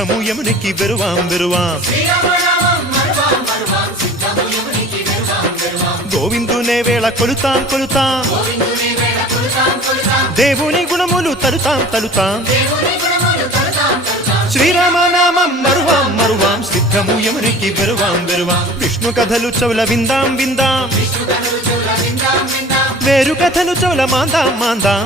సిద్ధము యమునికి వెరువాం వెరువాం గోవిందునే వేళ కొలుతాం కొలుతాం దేవుని గుణములు తలుతాం తలుతాం శ్రీరామనామం మరువాం మరువాం సిద్ధము యమునికి వెరువాం వెరువాం విష్ణు కథలు చౌల విందాం విందాం వేరు కథలు చౌల మాందాం మాందాం